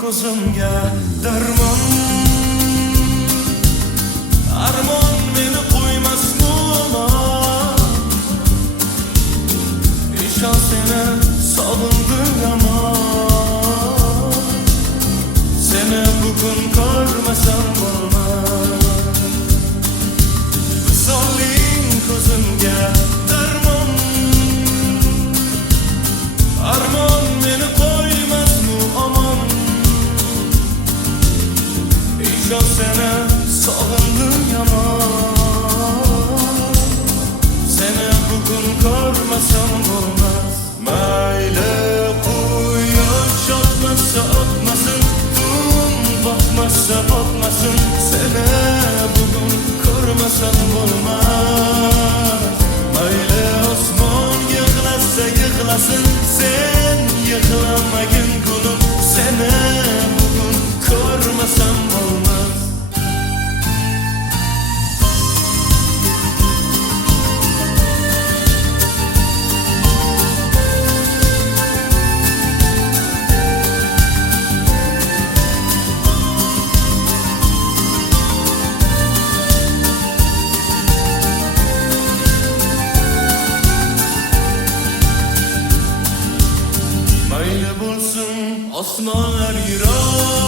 ko'zimga darmon, armon meni qo'ymas muammo. Ishon seni sog'indim yomon, seni bugun ko'rmasam bo'lmas. Visoling ko'zimga darmon, armon meni qo'ymas muammo. Ishon seni sog'indim yomon, seni bugun ko'rmasam bo'lmas. Mayli quyosh otmasa otmasin, tun botmasa botmasin, seni bugun ko'rmasam bo'lmas. Mayli osmon yig'lasa yig'lasin, sen yig'lamagin gulim, seni bugun ko'rmasam bo'lmas. Mayli bo'lsin osmonlar yiroq,